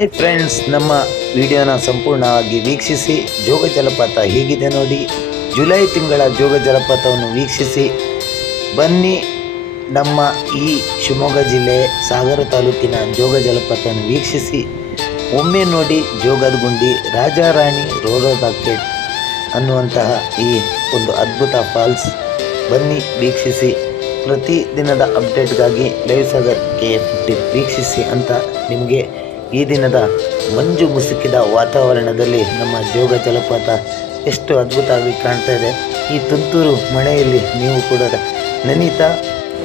Friends, ನಮ್ಮ ವಿಡಿಯೋನ ಸಂಪೂರ್ಣವಾಗಿ ವೀಕ್ಷಿಸಿ. ಜೋಗ ಜಲಪಾತ ಹೇಗಿದೆ ನೋಡಿ. ಜುಲೈ ತಿಂಗಳ ಜೋಗ ಜಲಪಾತವನ್ನು ವೀಕ್ಷಿಸಿ ಬನ್ನಿ. ನಮ್ಮ ಈ ಶಿವಮೊಗ್ಗ ಜಿಲ್ಲೆ ಸಾಗರ ತಾಲೂಕಿನ ಜೋಗ ಜಲಪಾತವನ್ನು ವೀಕ್ಷಿಸಿ ಒಮ್ಮೆ ನೋಡಿ. ಜೋಗದ ಗುಂಡಿ, ರಾಜಾರಾಣಿ ರೋರೋ ರಾಕೆಟ್ ಅನ್ನುವಂತಹ ಈ ಒಂದು ಅದ್ಭುತ ಫಾಲ್ಸ್ ಬನ್ನಿ ವೀಕ್ಷಿಸಿ. ಪ್ರತಿ ದಿನದ ಅಪ್ಡೇಟ್ಗಾಗಿ ಲೈವ್ ಸಾಗರ್ KF ವೀಕ್ಷಿಸಿ ಅಂತ ನಿಮಗೆ ಈ ದಿನದ ಮಂಜು ಮುಸುಕಿದ ವಾತಾವರಣದಲ್ಲಿ ನಮ್ಮ ಜೋಗ ಜಲಪಾತ ಎಷ್ಟು ಅದ್ಭುತವಾಗಿ ಕಾಣ್ತಾ ಇದೆ. ಈ ತುಂತುರು ಮಳೆಯಲ್ಲಿ ನೀವು ಕೂಡ ನೆನೀತಾ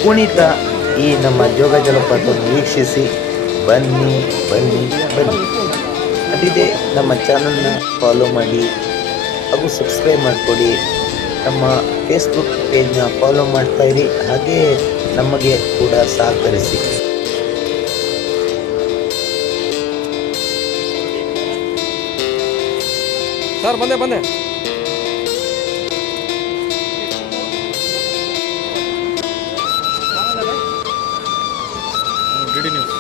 ಕುಣಿತಾ ಈ ನಮ್ಮ ಜೋಗ ಜಲಪಾತವನ್ನು ವೀಕ್ಷಿಸಿ ಬನ್ನಿ ಬನ್ನಿ ಬನ್ನಿ. ಅದಿದೆ, ನಮ್ಮ ಚಾನಲ್ನ ಫಾಲೋ ಮಾಡಿ ಹಾಗೂ ಸಬ್ಸ್ಕ್ರೈಬ್ ಮಾಡಿಕೊಡಿ. ನಮ್ಮ ಫೇಸ್ಬುಕ್ ಪೇಜ್ನ ಫಾಲೋ ಮಾಡ್ತಾಯಿರಿ, ಹಾಗೆಯೇ ನಮಗೆ ಕೂಡ ಸಹಕರಿಸಿ. ಸರ್ ಬಂದೆ ಡಿ ನ್ಯೂಸ್.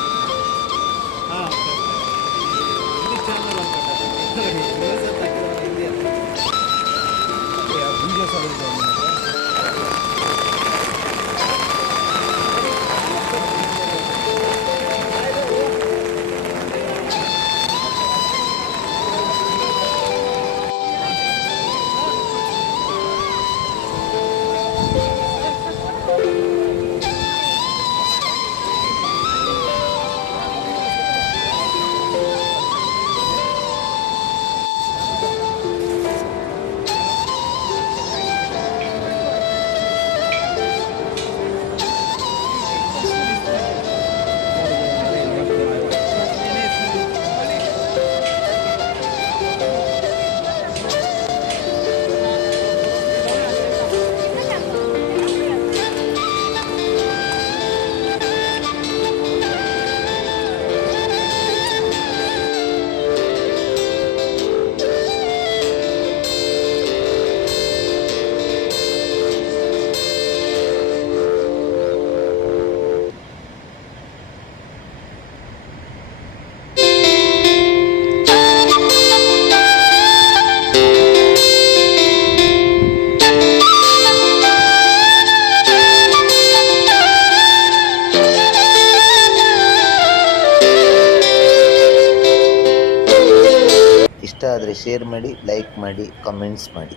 ಇಷ್ಟ ಆದರೆ ಶೇರ್ ಮಾಡಿ, ಲೈಕ್ ಮಾಡಿ, ಕಮೆಂಟ್ಸ್ ಮಾಡಿ.